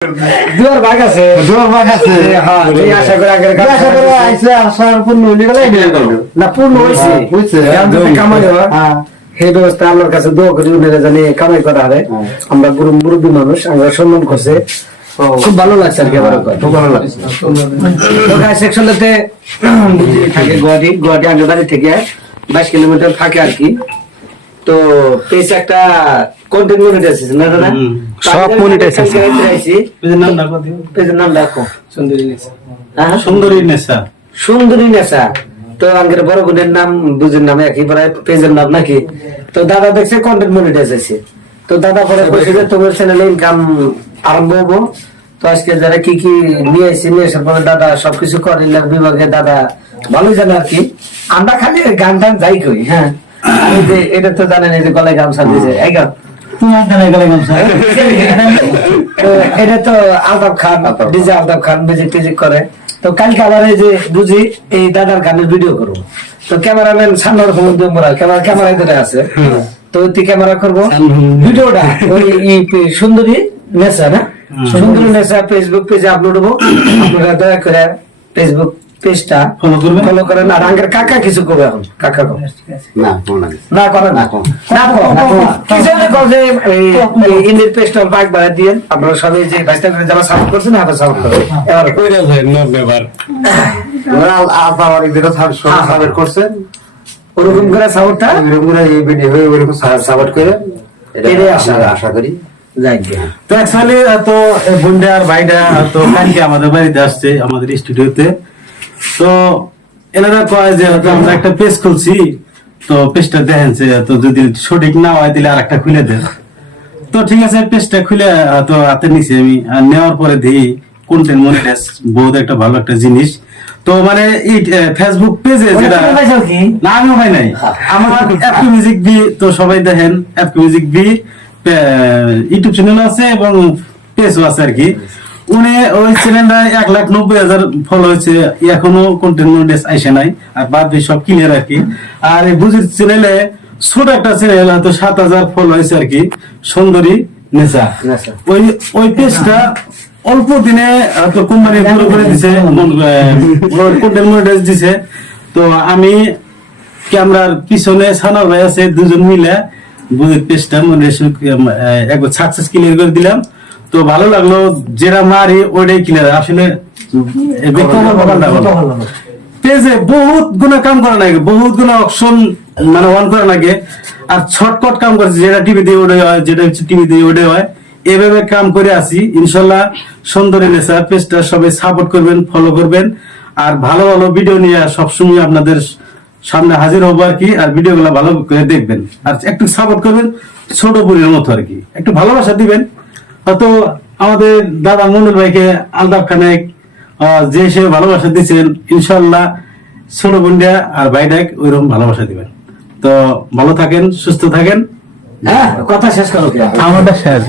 দুয়ার ভাগ আছে হ্যাঁ এই আশা করে আগে আশা করে আইছে আশার পূর্ণ হইলে না পূর্ণ হইছে বুঝছে কামাই হয় সেই ব্যবস্থা আল্লাহর কাছে দোয়া করি উনারা জানি কামাই করা হবে আমরা গুরু মুরব্বী মানুষ আমরা সম্মান করছে খুব ভালো লাগছে আর কি আমার খুব ভালো লাগছে সেকশনটাতে থাকে গুয়াহাটি আঙ্গনবাড়ি থেকে 22 কিলোমিটার থাকে আর কি তো পেজ একটা কন্টেন্ট মনিটাইজেশন না দাদা সব মনিটাইজেশন পেজের নাম ডাকো পেজের নাম ডাকো সুন্দরী নেসা হ্যাঁ সুন্দরী নেসা তো আঙ্গের বড় বোনের নাম দুজনের নামে একই প্রায় পেজের নাম নাকি তো দাদা দেখছে কন্টেন্ট মনিটাইজ হয়েছে তো দাদা পরে বলছে যে তোমার চ্যানেলে ইনকাম আরম্ভ হবো তো আজকে যারা কি কি নিয়ে আসার পরে দাদা সবকিছু করিলার বিভাগে দাদা ভালোই জানে আর কি আমরা খালি গান টান যাই কই হ্যাঁ এটা তো জানেন এই যে গলায় গামছা দিয়েছে এই গান এটা তো আলতাফ খান ডিজে আলতাফ খান মিউজিক টিজিক করে তো কালকে আবার এই যে বুঝি এই দাদার গানের ভিডিও করবো তো ক্যামেরাম্যান সান্নার ক্যামেরা ধরে আছে তো তুই ক্যামেরা করবো ভিডিওটা ওই সুন্দরী নেশা না সুন্দরী নেশা ফেসবুক পেজে আপলোড হবো আপনারা দয়া করে ফেসবুক পেজটা ফলো করেন আর আঙ্গের কাকা কিছু করবে এখন কাকা না করে না ইন্ডির পেজটা বাইক বাড়া দিয়ে আপনারা সবাই যে বাইকটা করে যারা সাপোর্ট করছেন আবার সাপোর্ট করবেন এবার করছেন ওরকম করে সাপোর্টটা এরকম করে এই ভিডিও ওরকম সাপোর্ট করে এটাই আশা করি তো অ্যাকচুয়ালি তো বোনটা আর ভাইটা তো কালকে আমাদের বাড়িতে আসছে আমাদের স্টুডিওতে তো এনারা কয় যে আমরা একটা পেজ খুলছি তো পেজটা দেখেন তো যদি সঠিক না হয় তাহলে আর একটা খুলে দেন তো ঠিক আছে পেজটা খুলে তো হাতে নিছি আমি আর নেওয়ার পরে দেখি কন্টেন্ট মনিটাইজ বহুত একটা ভালো একটা জিনিস তো মানে এই ফেসবুক পেজে যেটা না আমিও ভাই নাই আমার অ্যাপ মিউজিক বি তো সবাই দেখেন app music B YouTube channel আছে এবং পেজও আছে আর কি উনি ওই চ্যানেলটা 1,90,000 ফলো হয়েছে এখনো কন্টেন্ট মনিটাইজ আসে নাই আর বাদ সব ক্লিয়ার আর কি আর এই বুঝির চ্যানেলে ছোট একটা চ্যানেল হয়তো 7,000 ফলো হয়েছে আর কি সুন্দরী নেশা ওই পেজটা অল্প দিনে তো কোম্পানি পুরো করে দিছে কন্টেন্ট মনিটাইজ দিছে তো আমি ক্যামেরার পিছনে সানার ভাই আছে দুজন মিলে বুঝির পেজটা মনিটাইজেশন একবার সাকসেস ক্লিয়ার করে দিলাম তো ভালো লাগলো যেটা মারি ওইটাই ক্লিয়ার আসলে পেজে বহুত গুণা কাম করা লাগে বহুত গুণা অপশন মানে অন করা লাগে আর শর্টকাট কাম করছে যেটা টিভি দিয়ে ওটাই হয় যেটা টিভি দিয়ে ওটাই হয় এভাবে কাম করে আসি ইনশাল্লাহ সুন্দরী নেশা পেজটা সবাই সাপোর্ট করবেন ফলো করবেন আর ভালো ভালো ভিডিও নিয়ে সবসময় আপনাদের সামনে হাজির হবো আর কি আর ভিডিও গুলা ভালো করে দেখবেন আর একটু সাপোর্ট করবেন ছোট বোনের মতো আর কি একটু ভালোবাসা দিবেন তো আমাদের দাদা মনুল ভাইকে আলতাফ খানে যে সে ভালোবাসা দিচ্ছেন ইনশাল্লাহ ছোট বোনটা আর ভাইটাক ওইরকম ভালোবাসা দিবেন তো ভালো থাকেন সুস্থ থাকেন হ্যাঁ কথা শেষ করো আমাদের শেষ